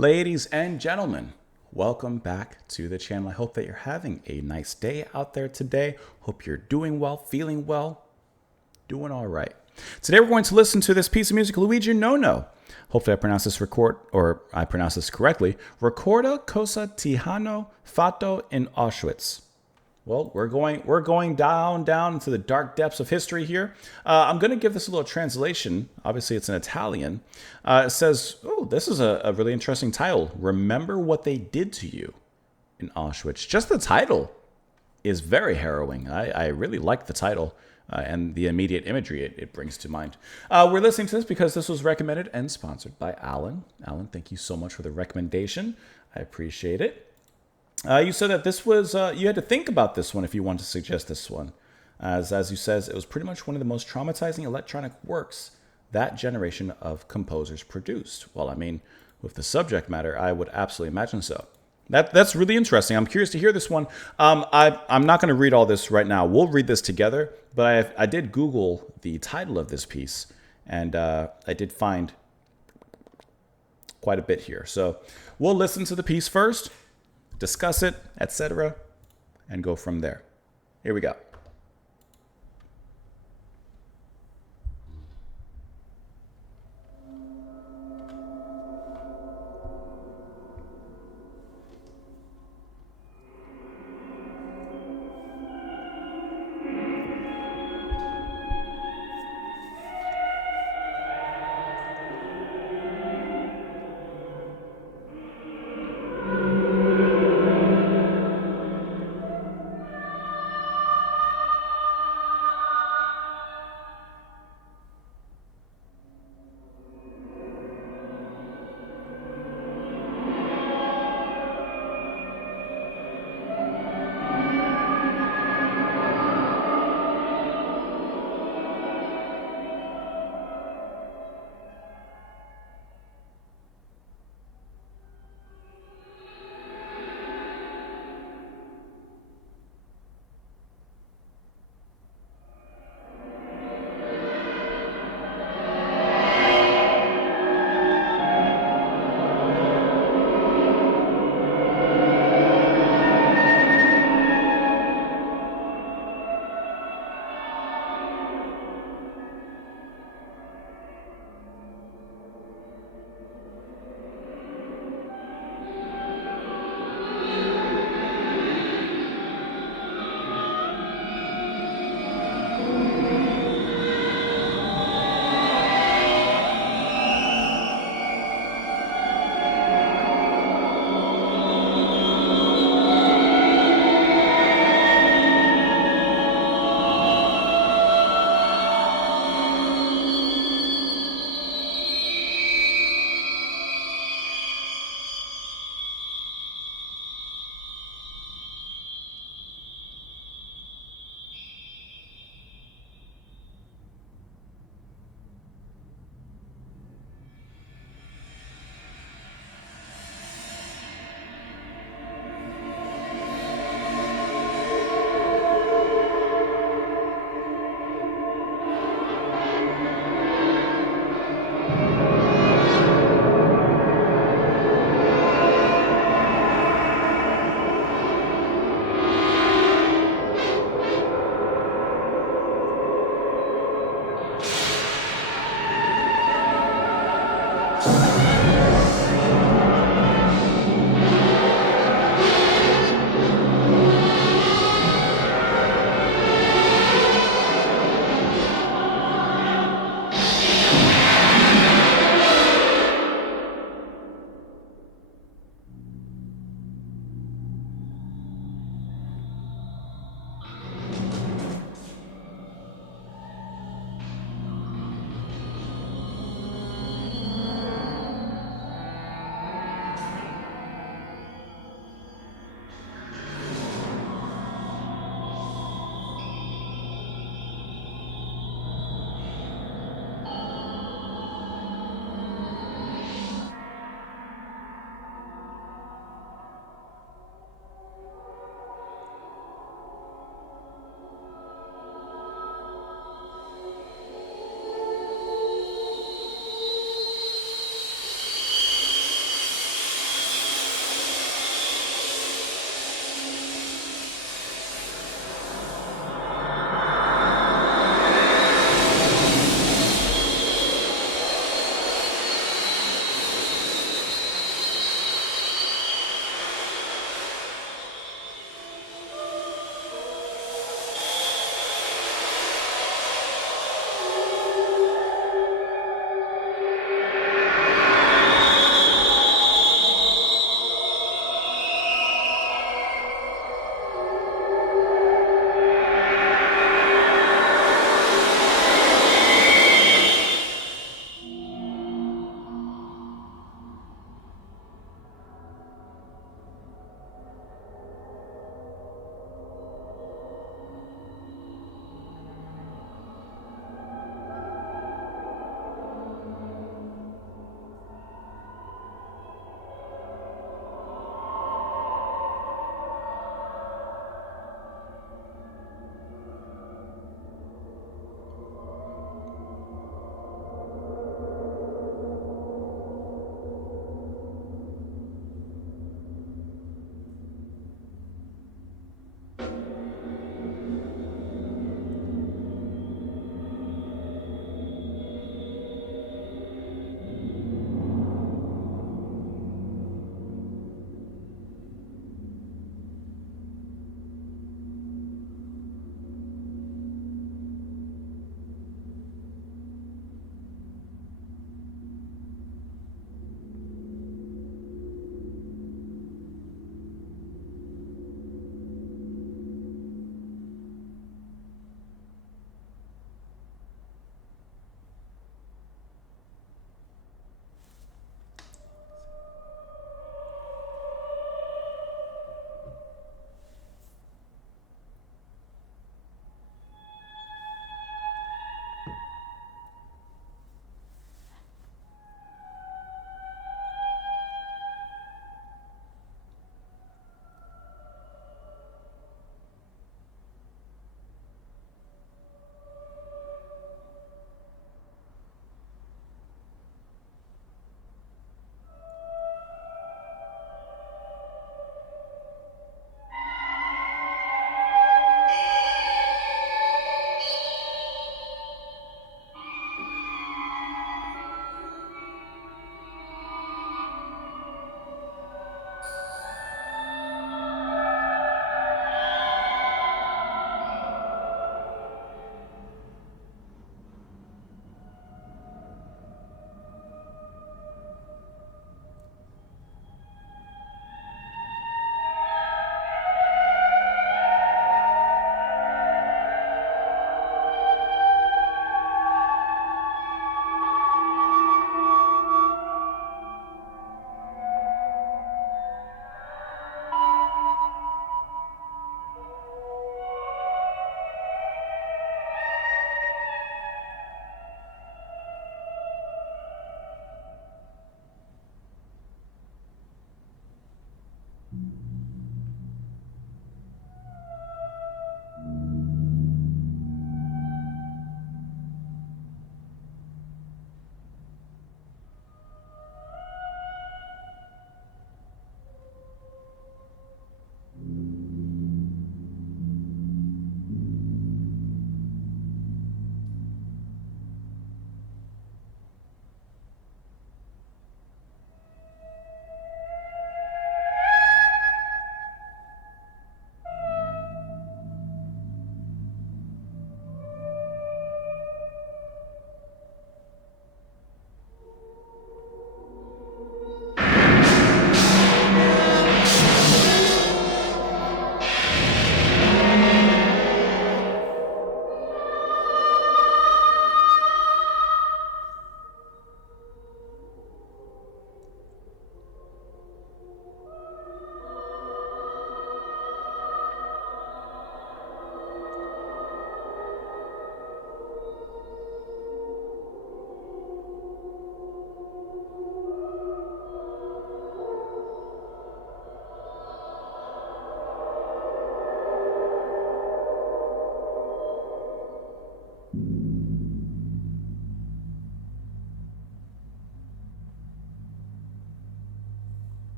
Ladies and gentlemen, welcome back to the channel. I hope that you're having a nice day out there today. Hope you're doing well, feeling well, doing all right. Today we're going to listen to this piece of music, Luigi Nono. Hopefully I pronounce this correctly. Ricorda, cosa, hanno, fatto in Auschwitz. Well, we're going down into the dark depths of history here. I'm going to give this a little translation. Obviously, it's in Italian. It says, "Oh, this is a really interesting title. Remember what they did to you in Auschwitz." Just the title is very harrowing. I really like the title and the immediate imagery it brings to mind. We're listening to this because this was recommended and sponsored by Alan. Alan, thank you so much for the recommendation. I appreciate it. You said that this was, you had to think about this one if you wanted to suggest this one. As you says, it was pretty much one of the most traumatizing electronic works that generation of composers produced. Well, I mean, with the subject matter, I would absolutely imagine so. That's really interesting. I'm curious to hear this one. I'm not going to read all this right now. We'll read this together, but I did Google the title of this piece, and I did find quite a bit here. So we'll listen to the piece first, discuss it, etc., and go from there. Here we go.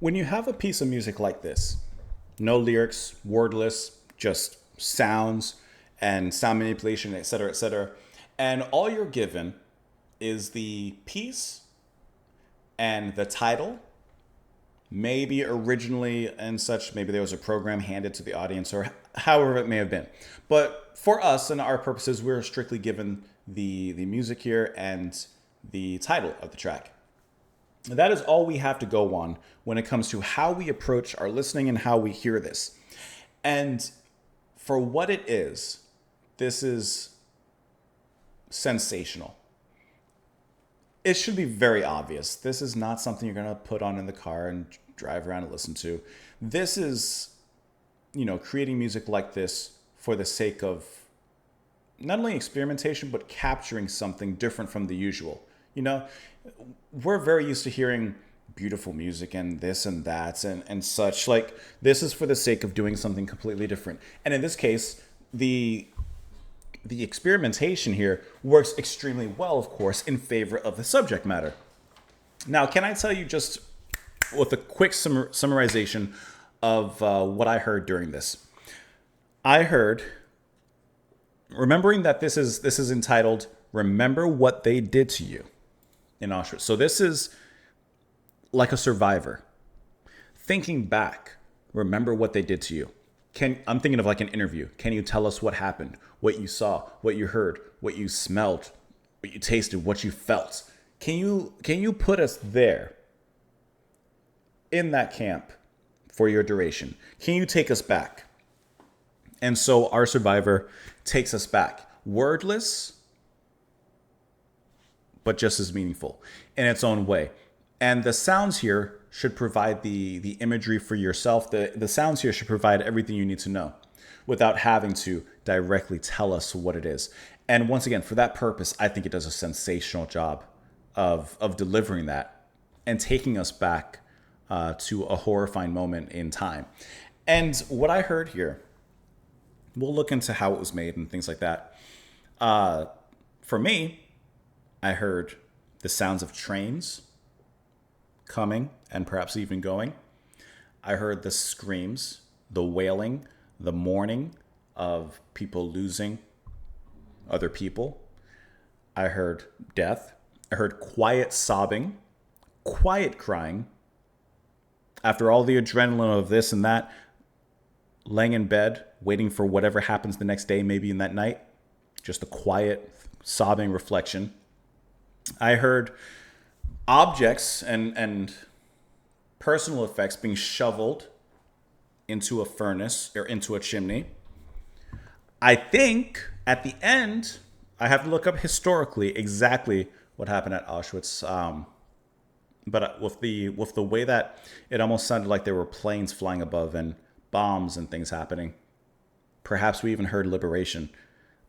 When you have a piece of music like this, no lyrics, wordless, just sounds and sound manipulation, etc., and all you're given is the piece and the title. Maybe originally and such, maybe there was a program handed to the audience or however it may have been. But for us and our purposes, we're strictly given the music here and the title of the track. That is all we have to go on when it comes to how we approach our listening and how we hear this. And for what it is, this is sensational. It should be very obvious. This is not something you're going to put on in the car and drive around and listen to. This is, creating music like this for the sake of not only experimentation, but capturing something different from the usual. We're very used to hearing beautiful music and this and that and such. Like, this is for the sake of doing something completely different. And in this case, the experimentation here works extremely well, of course, in favor of the subject matter. Now, can I tell you just with a quick summarization of what I heard during this? I heard, remembering that this is entitled "Remember What They Did to You" in Auschwitz. So this is like a survivor thinking back. Remember what they did to you. I'm thinking of like an interview. Can you tell us what happened, what you saw, what you heard, what you smelled, what you tasted, what you felt? Can you put us there in that camp for your duration? Can you take us back? And so our survivor takes us back, wordless, but just as meaningful in its own way. And the sounds here should provide the imagery for yourself. The sounds here should provide everything you need to know without having to directly tell us what it is. And once again, for that purpose, I think it does a sensational job of delivering that and taking us back to a horrifying moment in time. And what I heard here, we'll look into how it was made and things like that. For me, I heard the sounds of trains coming and perhaps even going. I heard the screams, the wailing, the mourning of people losing other people. I heard death. I heard quiet sobbing, quiet crying. After all the adrenaline of this and that, laying in bed, waiting for whatever happens the next day, maybe in that night, just a quiet, sobbing reflection. I heard objects and personal effects being shoveled into a furnace or into a chimney. I think at the end, I have to look up historically exactly what happened at Auschwitz. But with the way that it almost sounded like there were planes flying above and bombs and things happening, perhaps we even heard liberation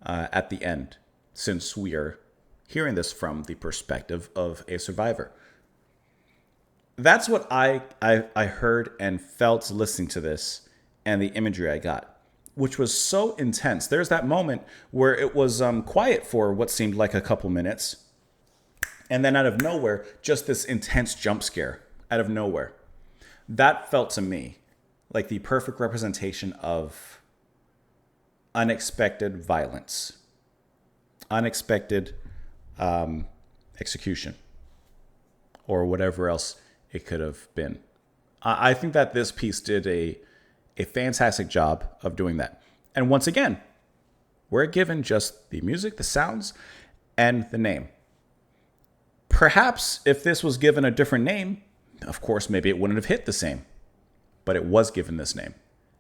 at the end, since we are hearing this from the perspective of a survivor. That's what I heard and felt listening to this, and the imagery I got, which was so intense. There's that moment where it was quiet for what seemed like a couple minutes, and then out of nowhere, just this intense jump scare out of nowhere. That felt to me like the perfect representation of unexpected violence, unexpected execution, or whatever else it could have been. I think that this piece did a fantastic job of doing that. And once again, we're given just the music, the sounds, and the name. Perhaps if this was given a different name, of course, maybe it wouldn't have hit the same. But it was given this name.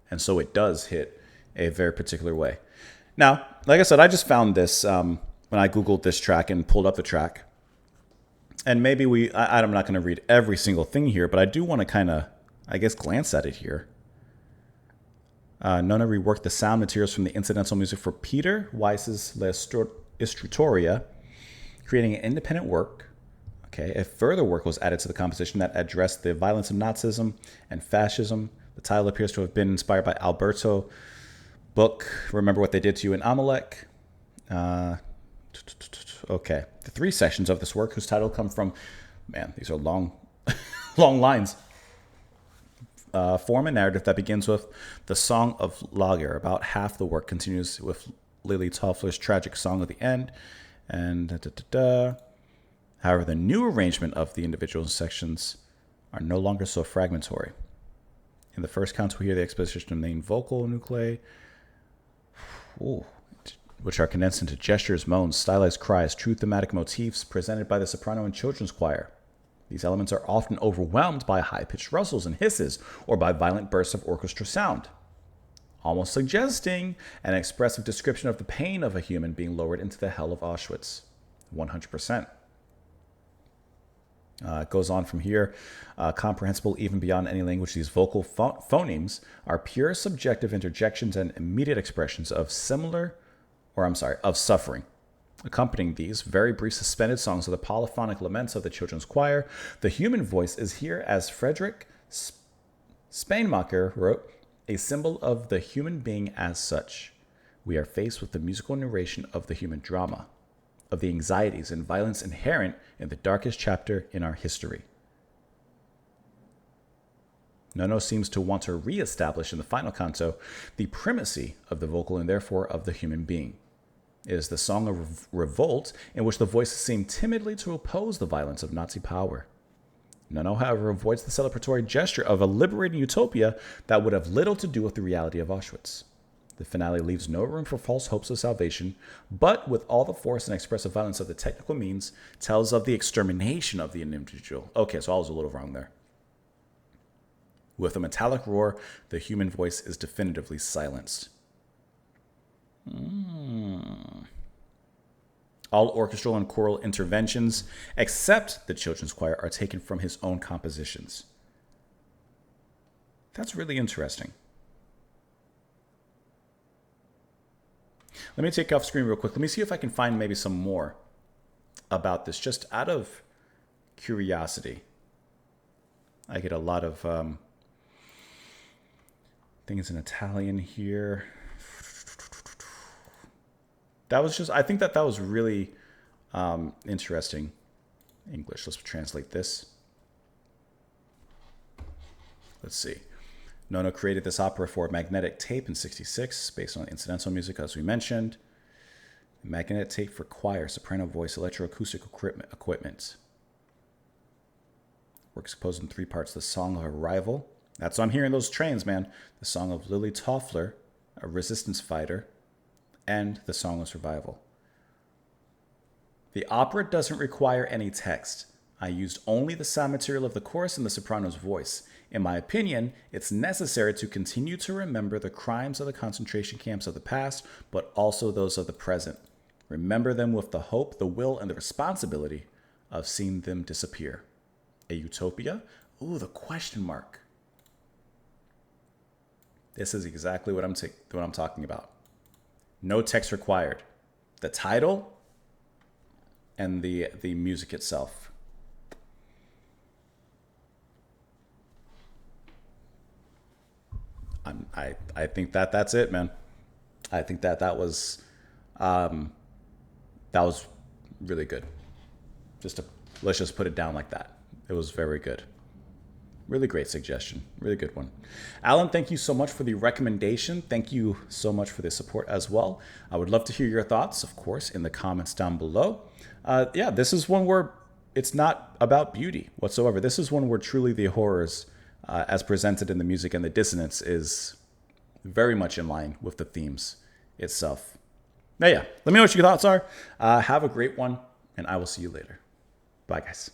And so it does hit a very particular way. Now, like I said, I just found this when I Googled this track and pulled up the track. And maybe I'm not going to read every single thing here, but I do want to kind of, glance at it here. Nono reworked the sound materials from the incidental music for Peter Weiss's La Istruttoria, creating an independent work. Okay, a further work was added to the composition that addressed the violence of Nazism and fascism. The title appears to have been inspired by Alberto book, Remember What They Did to You in Amalek. Okay, the 3 sections of this work, whose title come from, man, these are long, long lines. form a narrative that begins with the Song of Lager. About half the work continues with Lily Toffler's tragic song at the end. And However, the new arrangement of the individual sections are no longer so fragmentary. In the first canto, we hear the exposition of main vocal nuclei, which are condensed into gestures, moans, stylized cries, true thematic motifs presented by the soprano and children's choir. These elements are often overwhelmed by high-pitched rustles and hisses or by violent bursts of orchestra sound, almost suggesting an expressive description of the pain of a human being lowered into the hell of Auschwitz. 100%. It goes on from here. Comprehensible even beyond any language, these vocal phonemes are pure subjective interjections and immediate expressions of suffering. Accompanying these very brief suspended songs are the polyphonic laments of the children's choir. The human voice is here, as Frederick Spainmacher wrote, a symbol of the human being as such. We are faced with the musical narration of the human drama, of the anxieties and violence inherent in the darkest chapter in our history. Nono seems to want to reestablish in the final canto the primacy of the vocal and therefore of the human being. It is the song of revolt in which the voices seem timidly to oppose the violence of Nazi power. Nono, however, avoids the celebratory gesture of a liberating utopia that would have little to do with the reality of Auschwitz. The finale leaves no room for false hopes of salvation, but with all the force and expressive violence of the technical means, tells of the extermination of the individual. Okay, so I was a little wrong there. With a metallic roar, the human voice is definitively silenced. All orchestral and choral interventions, except the children's choir, are taken from his own compositions. That's really interesting. Let me take off screen real quick. Let me see if I can find maybe some more about this, just out of curiosity. I get a lot of things in Italian here. I think that was really interesting. English, let's translate this. Let's see. Nono created this opera for magnetic tape in '66, based on incidental music, as we mentioned. Magnetic tape for choir, soprano voice, electroacoustic equipment. Works composed in 3 parts. The Song of Arrival. That's why I'm hearing those trains, man. The Song of Lily Toffler, a resistance fighter, and the Song of Survival. The opera doesn't require any text. I used only the sound material of the chorus and the soprano's voice. In my opinion, it's necessary to continue to remember the crimes of the concentration camps of the past, but also those of the present. Remember them with the hope, the will, and the responsibility of seeing them disappear. A utopia? Ooh, the question mark. This is exactly what I'm talking about. No text required. The title and the music itself. I think that's it, man. I think that was really good. Let's just put it down like that. It was very good. Really great suggestion. Really good one. Alan, thank you so much for the recommendation. Thank you so much for the support as well. I would love to hear your thoughts, of course, in the comments down below. This is one where it's not about beauty whatsoever. This is one where truly the horrors, as presented in the music and the dissonance, is very much in line with the themes itself. Now, let me know what your thoughts are. Have a great one, and I will see you later. Bye, guys.